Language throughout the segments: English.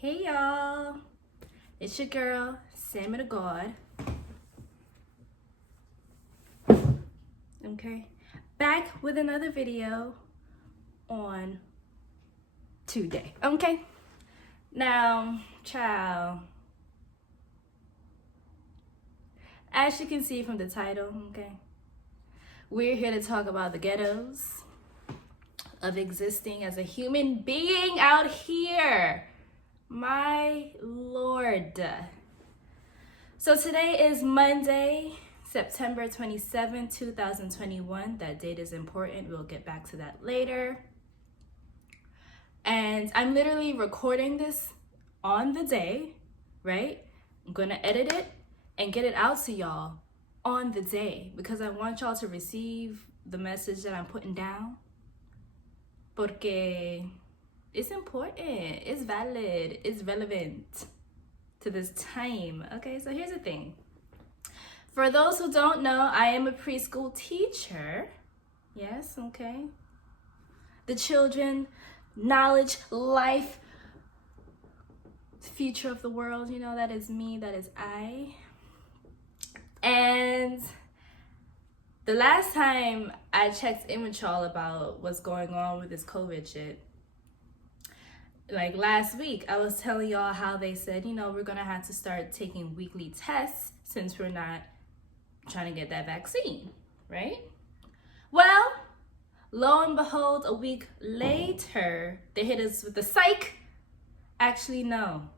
Hey y'all, it's your girl, CashApp. Okay, back with another video on today. Okay, now, child, as you can see from the title, okay, we're here to talk about the ghettos of existing as a human being out here. My Lord. So today is Monday, September 27, 2021. That date is important. We'll get back to that later. And I'm literally recording this on the day, right? I'm going to edit it and get it out to y'all on the day because I want y'all to receive the message that I'm putting down. Porque it's important, it's valid, it's relevant to this time. Okay, so here's the thing. For those who don't know, I am a preschool teacher. Yes, okay. The children, knowledge, life, future of the world, that is me, that is I. And the last time I checked in with y'all about what's going on with this COVID shit, like last week, I was telling y'all how they said, we're going to have to start taking weekly tests since we're not trying to get that vaccine, right? Well, lo and behold, a week later, they hit us with the psych. Actually, no.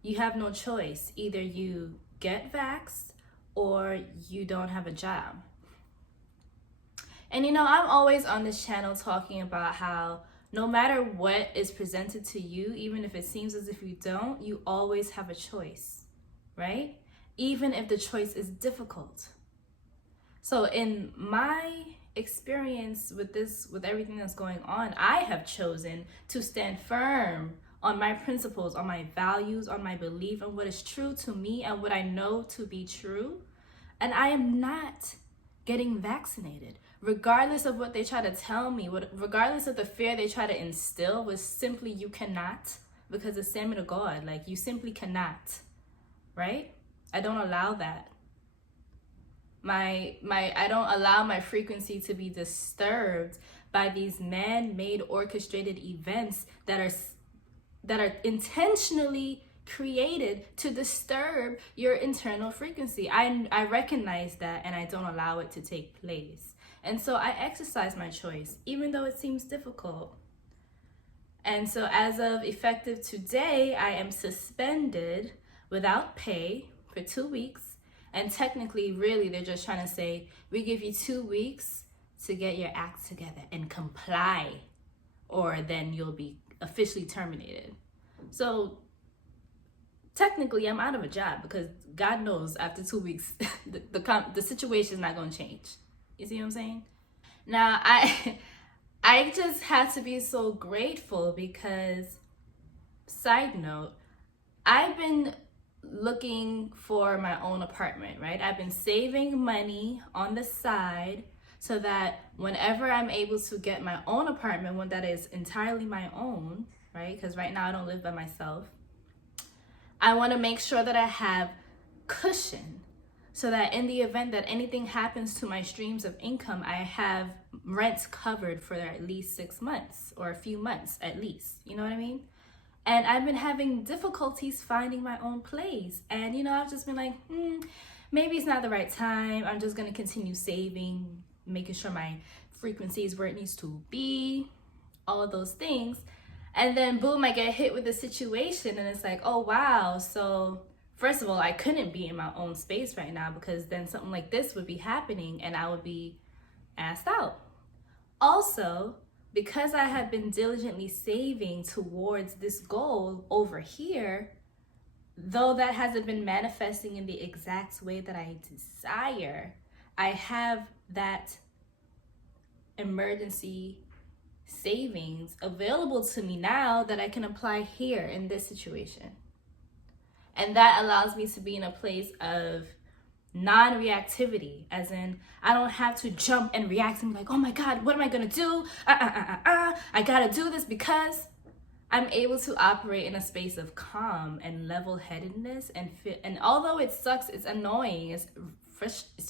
You have no choice. Either you get vaxxed or you don't have a job. And I'm always on this channel talking about how no matter what is presented to you, even if it seems as if you don't, you always have a choice, right? Even if the choice is difficult. So in my experience with everything that's going on, I have chosen to stand firm on my principles, on my values, on my belief, on what is true to me and what I know to be true. And I am not getting vaccinated. Regardless of what they try to tell me, regardless of the fear they try to instill, was simply you cannot, because it's itsSammyDaGawd. Like, you simply cannot, right? I don't allow that. I don't allow my frequency to be disturbed by these man-made orchestrated events that are intentionally created to disturb your internal frequency. I recognize that and I don't allow it to take place. And so I exercise my choice, even though it seems difficult. And so as of effective today, I am suspended without pay for 2 weeks. And technically, really, they're just trying to say, we give you 2 weeks to get your act together and comply, or then you'll be officially terminated. So technically, I'm out of a job because God knows after 2 weeks, the situation is not going to change. You see what I'm saying? Now, I just have to be so grateful because, side note, I've been looking for my own apartment, right? I've been saving money on the side so that whenever I'm able to get my own apartment, one that is entirely my own, right? Because right now I don't live by myself. I want to make sure that I have cushion so that in the event that anything happens to my streams of income, I have rent covered for at least 6 months or a few months at least. You know what I mean? And I've been having difficulties finding my own place. And, I've just been like, maybe it's not the right time. I'm just going to continue saving, making sure my frequency is where it needs to be, all of those things. And then boom, I get hit with the situation and it's like, oh, wow. So first of all, I couldn't be in my own space right now because then something like this would be happening and I would be asked out. Also, because I have been diligently saving towards this goal over here, though that hasn't been manifesting in the exact way that I desire, I have that emergency savings available to me now that I can apply here in this situation. And that allows me to be in a place of non-reactivity, as in I don't have to jump and react and be like, oh my God, what am I gonna do? I gotta do this because I'm able to operate in a space of calm and level-headedness, and although it sucks, it's annoying, it's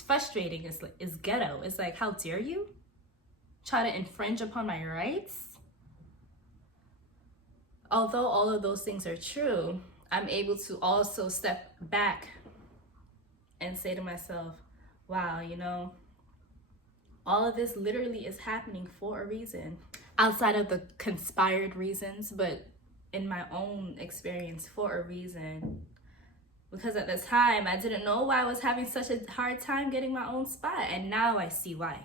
frustrating, it's ghetto. It's like, how dare you try to infringe upon my rights? Although all of those things are true, I'm able to also step back and say to myself, wow, you know, all of this literally is happening for a reason. Outside of the conspired reasons, but in my own experience, for a reason. Because at the time, I didn't know why I was having such a hard time getting my own spot. And now I see why.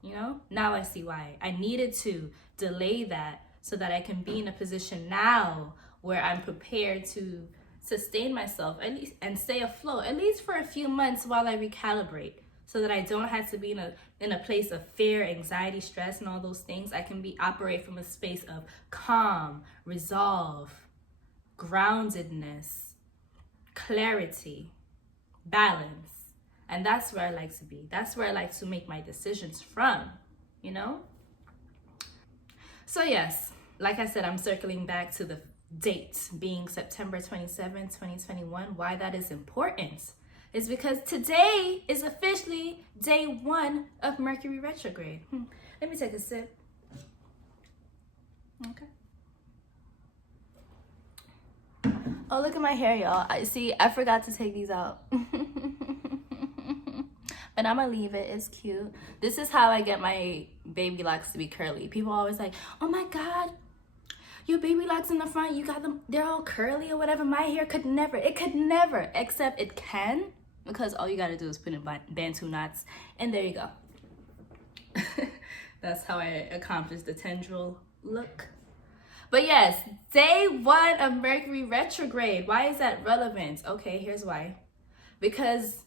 You know? Now I see why. I needed to delay that so that I can be in a position now where I'm prepared to sustain myself at least and stay afloat, at least for a few months while I recalibrate. So that I don't have to be in a place of fear, anxiety, stress, and all those things. I can operate from a space of calm, resolve, groundedness, clarity, balance. And that's where I like to be. That's where I like to make my decisions from, you know? So yes, like I said, I'm circling back to the date being September 27, 2021. Why that is important is because today is officially day 1 of Mercury retrograde. Let me take a sip. Okay. Oh, look at my hair, y'all. I forgot to take these out. But I'm gonna leave it. It's cute. This is how I get my baby locks to be curly. People are always like, oh my God, your baby locks in the front, you got them, they're all curly or whatever. My hair could never, except it can. Because all you gotta do is put in Bantu knots, and there you go. That's how I accomplished the tendril look. But yes, day 1 of Mercury retrograde. Why is that relevant? Okay, here's why. Because,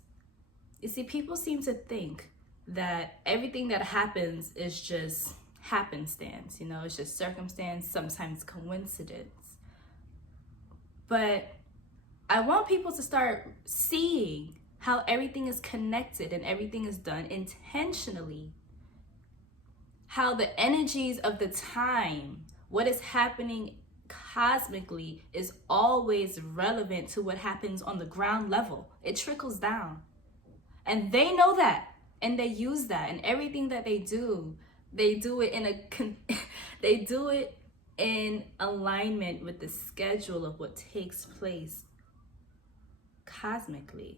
you see, people seem to think that everything that happens is just happenstance, you know, it's just circumstance, sometimes coincidence. But I want people to start seeing how everything is connected and everything is done intentionally. How the energies of the time, what is happening cosmically, is always relevant to what happens on the ground level. It trickles down. And they know that, and they use that, and everything that they do it they do it in alignment with the schedule of what takes place cosmically.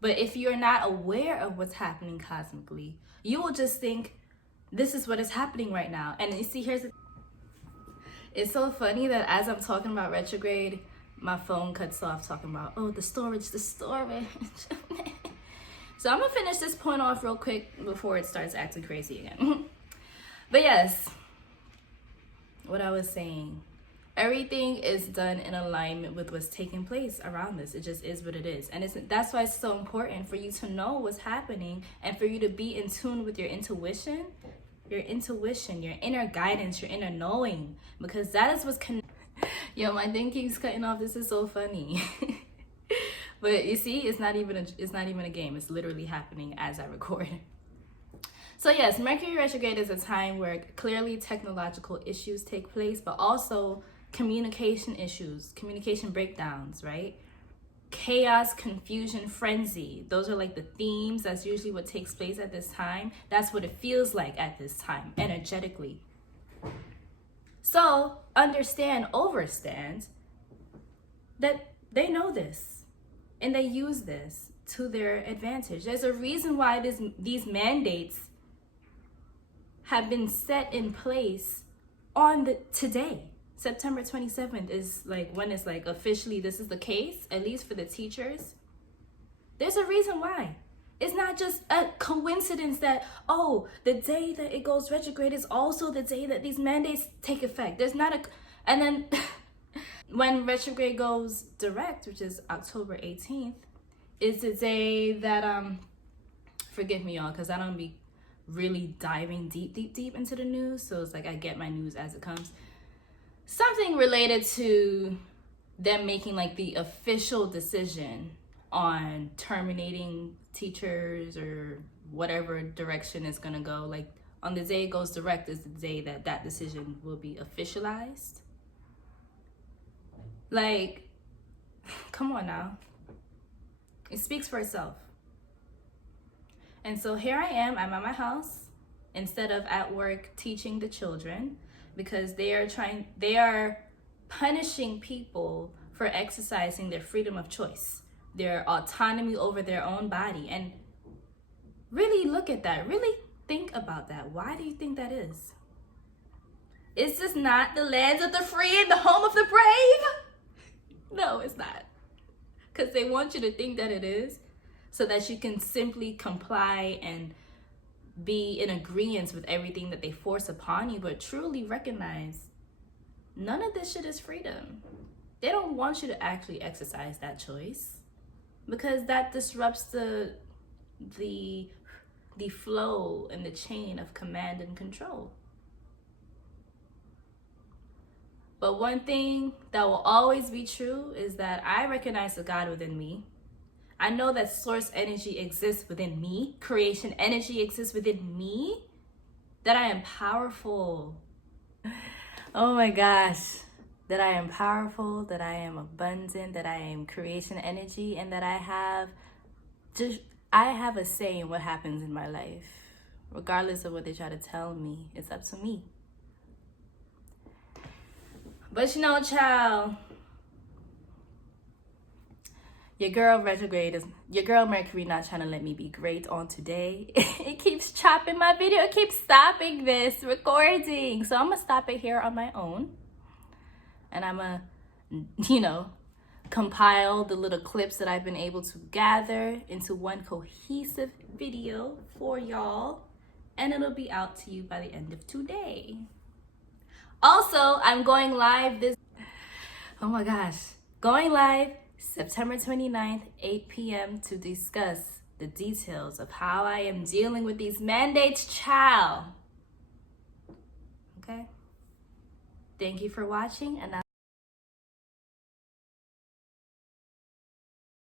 But if you're not aware of what's happening cosmically, you will just think this is what is happening right now. And you see, it's so funny that as I'm talking about retrograde, my phone cuts off talking about, oh, the storage. So I'm gonna finish this point off real quick before it starts acting crazy again. But yes, what I was saying, everything is done in alignment with what's taking place around us. It just is what it is. And that's why it's so important for you to know what's happening and for you to be in tune with your intuition, your inner guidance, your inner knowing, because that is what's Yo, my thing keeps cutting off. This is so funny. But you see, it's not even a game. It's literally happening as I record. So yes, Mercury retrograde is a time where clearly technological issues take place, but also communication issues, communication breakdowns, right? Chaos, confusion, frenzy. Those are like the themes. That's usually what takes place at this time. That's what it feels like at this time, energetically. So overstand that they know this and they use this to their advantage. There's a reason why these mandates have been set in place on today. September 27th is like when it's like officially this is the case, at least for the teachers. There's a reason why. It's not just a coincidence that, oh, the day that it goes retrograde is also the day that these mandates take effect. And then when retrograde goes direct, which is October 18th, is the day that, forgive me y'all, because I don't be really diving deep into the news. So it's like I get my news as it comes. Something related to them making like the official decision on terminating teachers or whatever direction it's gonna go, like on the day it goes direct is the day that that decision will be officialized. Like, come on now. It speaks for itself. And so here I am, I'm at my house instead of at work teaching the children, because they are punishing people for exercising their freedom of choice, their autonomy over their own body. And really look at that. Really think about that. Why do you think that is? Is this not the land of the free and the home of the brave? No, it's not. Because they want you to think that it is, so that you can simply comply and be in agreement with everything that they force upon you, but truly recognize none of this shit is freedom. They don't want you to actually exercise that choice, because that disrupts the flow and the chain of command and control. But one thing that will always be true is that I recognize the God within me. I know that source energy exists within me. Creation energy exists within me. That I am powerful. Oh my gosh. That I am powerful, that I am abundant, that I am creation energy, and that I have a say in what happens in my life. Regardless of what they try to tell me, it's up to me. But you know, child, your girl Mercury not trying to let me be great on today. It keeps chopping my video. It keeps stopping this recording. So I'm going to stop it here on my own. And I'm going to, compile the little clips that I've been able to gather into one cohesive video for y'all. And it'll be out to you by the end of today. Also, I'm going live going live September 29th, 8 p.m. to discuss the details of how I am dealing with these mandates, child. Okay? Thank you for watching, and